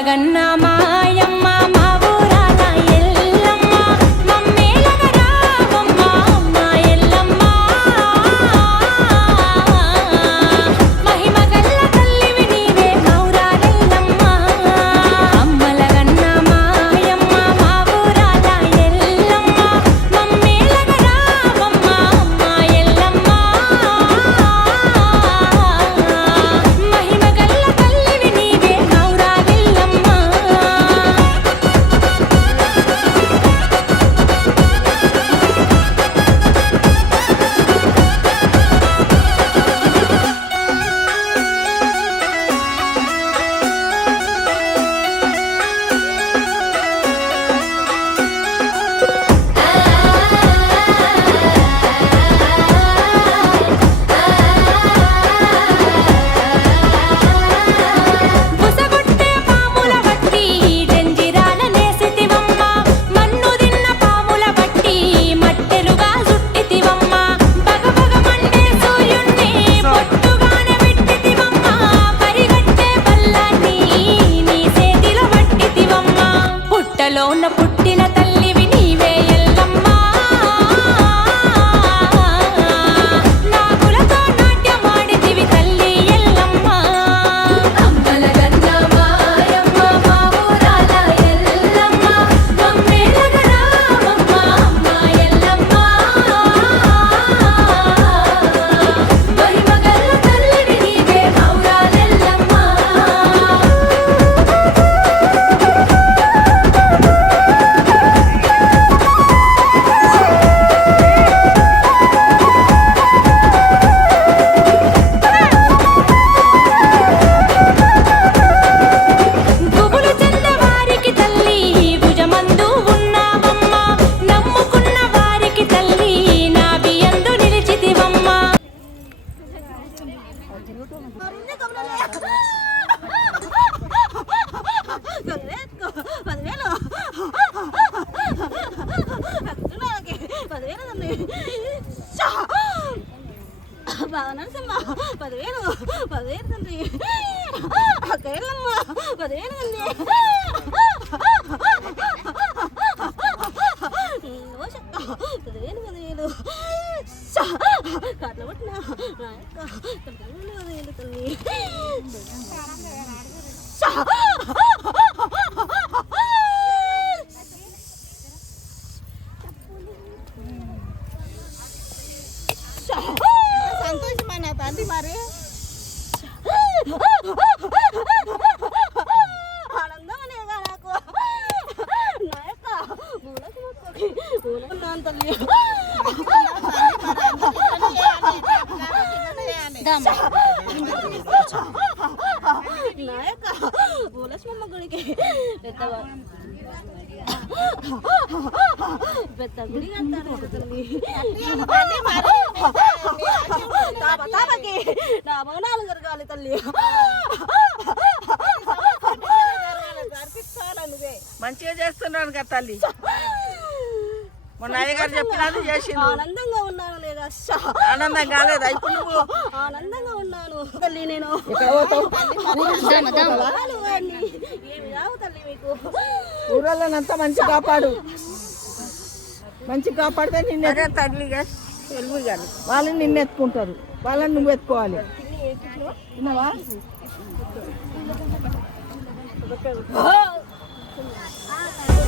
అమ్మలగన్న మాయమ్మ మా ఊరాల ఎల్లమ్మ మమ్మేలగ రావమ్మ మా ఎల్లమ్మ మహిమగల్ల తల్లివి నీవే మౌరాలెల్లమ్మ అమ్మలగన్న మాయమ్మ మా ఊరాల ఎల్లమ్మ మమ్మేలగ రావమ్మ మా ఎల్లమ్మ మహిమగల్ల తల్లివి నీవే మౌరాలెల్లమ్మ బుసగొట్టే పాముల బట్టి జంజిరాల నేసితివమ్మ మన్ను దిన్న పాముల బట్టి మట్టెలుగా జుట్టితివమ్మ బగబగ మండే సూర్యుణ్ణి పొట్టుగానే విట్టితివమ్మ పరిగెట్టే బల్లాన్ని నీ చేతిలో పట్టితివమ్మ పుట్టలోన పుట్టిన తల్లివి నీవే ఎల్లమ్మ నాగులతో నాట్యమాడితివి తల్లి ఎల్లమ్మ అమ్మలగన్న మాయమ్మ మా ఊరాల ఎల్లమ్మ మమ్మేలగ రావమ్మ మా ఎల్లమ్మ మహిమగల్ల తల్లివి నీవే మౌరాలెల్లమ్మ గుబులు చెందవారికి తల్లి భుజమందు ఉన్నావమ్మ నమ్ముకున్న వారికి తల్లి నా బియందు నిలిచితివమ్మ బాగా నరసమ్మ 10,000 తండ్రి అక్కయ్యమ్మ 10,000 తండ్రి ఓషక్క 10,000 కాట్ల పట్టిన నా యొక్క 10,000 తల్లి సంతోషమైన తండ్రి మరి ఆనందమనేగా నాకు నా యొక్క పూలకున్నాను తల్లి నా యొక్క పూలస్మమ్మ గుడికి పెద్ద గుడి అంటారు తల్లి తాపకి నా భవనాలు జరగాలి తల్లి మంచిగా చేస్తున్నాను కదా తల్లి మొన్న అయ్యగారు చెప్పినది చేసింది ఆనందంగా ఉన్నాను లేదా ఆనందం కాలేదా ఇప్పుడు నువ్వు ఆనందంగా ఉన్నాను తల్లి నేను ఏమి రావు తల్లి మీకు ఊరోళ్ళనంతా మంచి కాపాడు మంచి కాపాడితే నిన్నే తల్లిగా తెలుగు కానీ వాళ్ళని నిన్ను ఎత్తుకుంటారు వాళ్ళని నువ్వు ఎత్తుకోవాలి విన్నావా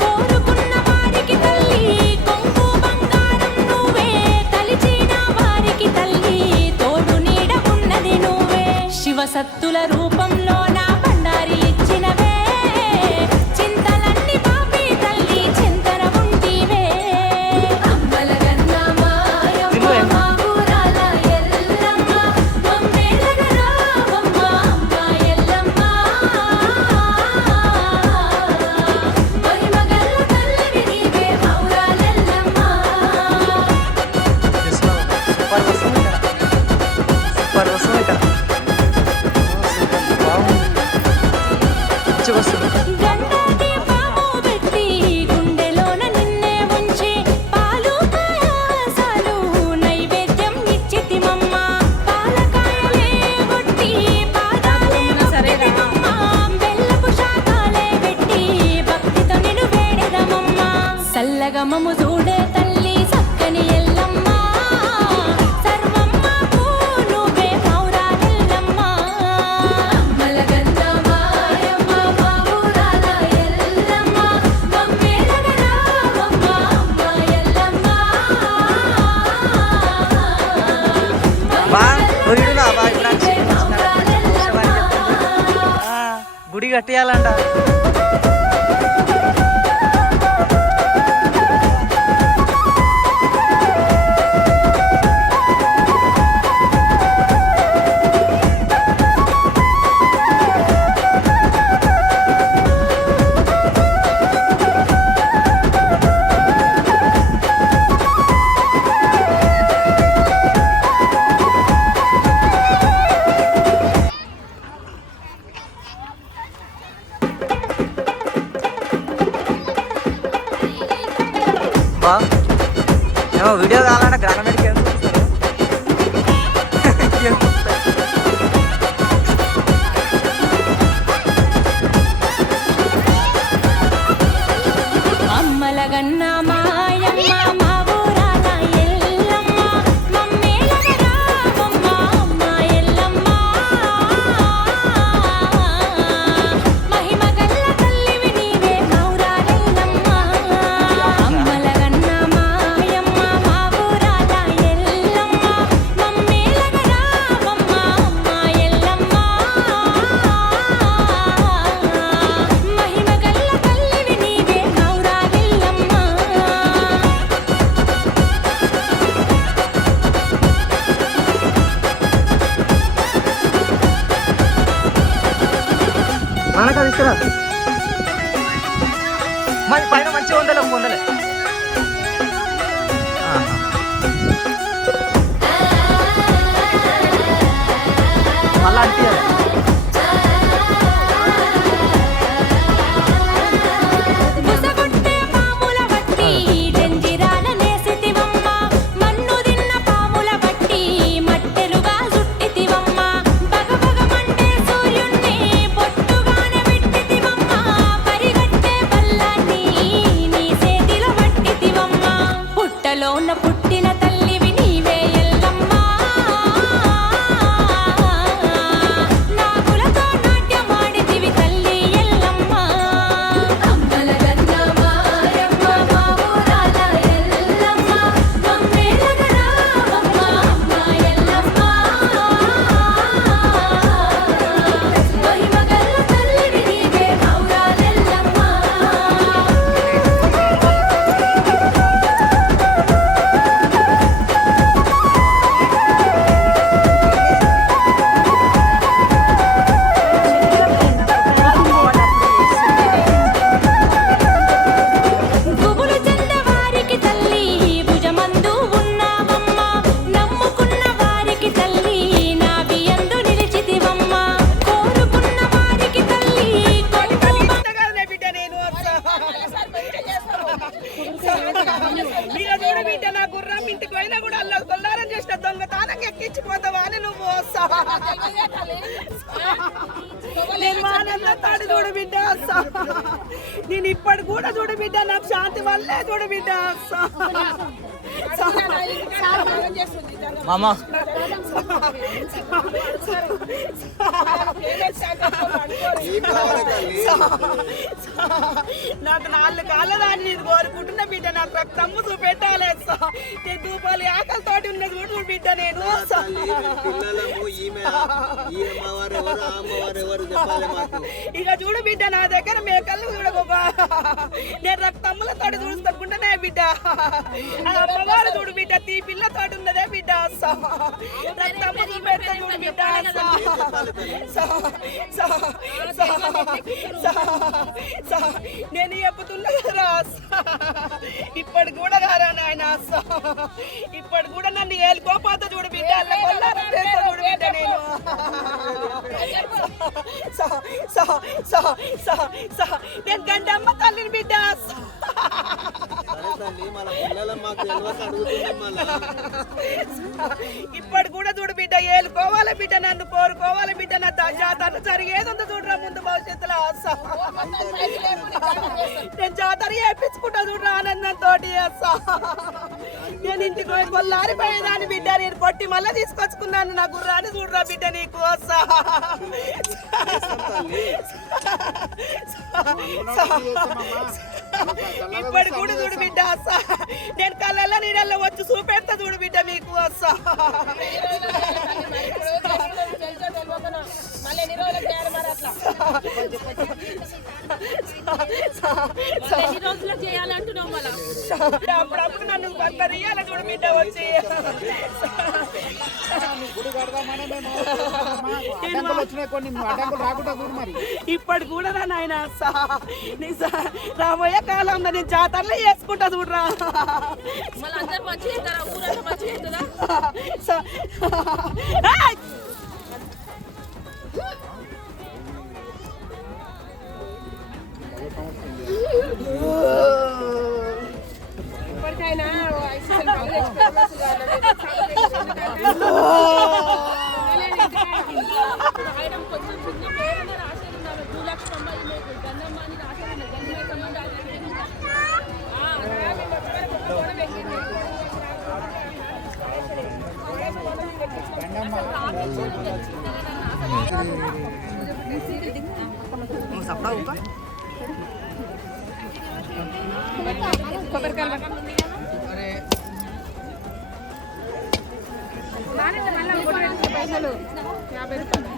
కోరుకున్న వారికి తల్లి కొంగు బంగారం నువ్వే తలిచిన వారికి తల్లి తోడు నీడ ఉన్నది నువ్వే శివసత్తుల రూపంలో నా బండారి ఇచ్చినవే చింతలన్నీ పాపి తల్లి చింతన ఉంటివే అమ్మలగన్న మాయమ్మ మా ఊరాల ఎల్లమ్మ మమ్మేలగ రావమ్మ మా ఎల్లమ్మ మహిమగల్ల తల్లివి నీవే మౌరాలెల్లమ్మ గండాకి పాము పెట్టి గుండెలోన నిన్నే ఉంచి పాలు పాయసాలు నైవేద్యం ఇచ్చితిమమ్మ పాలకాయలే కొట్టి పాదాలే మొక్కితిమమ్మ బెల్లపు శాఖలే ధర్మము చూడే తల్లి చక్కని ఎల్లమ్మ సర్వమ్మకు నువ్వే మౌరాలెల్లమ్మ అమ్మలగన్న మాయమ్మ మా ఊరాల ఎల్లమ్మ మమ్మేలగ రావమ్మ అమ్మ ఎల్లమ్మ గుడి కట్టేయాలంట. ఏమో వీడియో కావాలంటే గ్రానమెట్కి ఏం అమ్మలగన్న మాయమ్మ మా ఊరాల ఎల్లమ్మ మమ్మేలగ రావమ్మ అమ్మ ఎల్లమ్మ మహిమగల్ల తల్లివి నీవే మౌరాలెల్లమ్మ అమ్మలగన్న మాయమ్మ మా ఊరాల ఎల్లమ్మ మమ్మేలగ రావమ్మ అమ్మ ఎల్లమ్మ మహిమగల్ల తల్లివి నీవే మౌరాలెల్లమ్మ మనకు తీసుకురా. మరి పైన మంచిగా ఉందలే పొందలే. మళ్ళా అనిపించాలి. ముసగొట్టే పాముల బట్టి జంజిరాల నేసితివమ్మ మన్ను తిన్న పాముల బట్టి మట్టెలుగా సుట్టితివమ్మ బగబగ మండే సూర్యుణ్ణి పొట్టుగానే పెట్టితివమ్మ పరిగెట్టే బల్లాన్ని నీ చేతిలో పట్టితివమ్మ పుట్టలోన పుట్టిన తల్లివి నీవే ఎల్లమ్మ నాగులతో నాట్యమాడితివి తల్లి ఎల్లమ్మ అమ్మలగన్న మాయమ్మ మా ఊరాల ఎల్లమ్మ మమ్మేలగ రావమ్మ అమ్మ ఎల్లమ్మ మహిమగల్ల తల్లివి నీవే మౌరాలెల్లమ్మ గుబులు చెందవారికి తల్లి భుజమందు ఉన్నావమ్మ నమ్ముకున్న వారికి తల్లి నా బియందు నిలిచితివమ్మ కోరుకున్న వారికి తల్లి చూడ బిడ్డ నా గుర్రం ఇంటికి పోయినా కూడా అల్ల కొల్లారం చేసిన దొంగతనం ఎక్కించిపోతావా అని నువ్వు నేను మానన్న తాడు చూడు బిడ్డ నేను ఇప్పటి కూడా చూడు బిడ్డ నాకు శాంతి వల్లే చూడు బిడ్డ మామ నాకు 4 కాళ్ళ దాన్ని కోరుకుంటున్న బిడ్డ నాకు రక్తమ్ము చూపెట్టాలి నేను దూపాలి ఆకలితోటి ఉన్నది కూడా బిడ్డ నేను ఇక చూడు బిడ్డ నా దగ్గర మేకలు చూడబోబా నేను రక్తమ్ములతోటి చూసుకుంటున్నా బిడ్డ అమ్మవారు చూడు బిడ్డ తీ పిల్లతోటి ఉన్నదే బిడ్డ రక్తమ్మ చూపెడతా చూడు బిడ్డ నేను చెప్పుతున్నా కదా ఇప్పటి కూడా కారా నాయన ఇప్పటి కూడా నన్ను ఏలుకోపోతా చూడు బిడ్డ కొల్లారం చేస్తా చూడు బిడ్డ నేను నేను గంటమ్మ తల్లిని బిడ్డ ఇప్పటి కూడా చూడు బిడ్డ ఏలుకోవాలి బిడ్డ నన్ను కోరుకోవాలి బిడ్డ నా జాతర జరిగేదంతా చూడరా ముందు భవిష్యత్తులో నేను జాతర చేయించుకుంటా చూడరా ఆనందంతో నేను ఇంటికి పోయి కొల్లారిపోయేదాన్ని బిడ్డ నేను కొట్టి మళ్ళీ తీసుకొచ్చుకున్నాను నా గుర్రాన్ని చూడరా బిడ్డ నీకు వస్తా ఇప్పటి కూడా చూడు బిడ్డ వస్తా నేను కళ్ళల్లో నీళ్ళల్లో వచ్చి చూపెడతా చూడు బిడ్డ మీకు వస్తా అప్పుడప్పుడు నన్ను కొంత రియాల చూడు బిడ్డ వచ్చి ఇప్పటి కూడా నాయన రాబోయే కాలంలో నేను జాతరలో చేసుకుంటా చూడరా ఇప్పటికైనా కొంచెం చిన్న పేరు రాసేది 2,00,000 గంధమ్మ అని రాసేది పైసలు 50 రూపాయలు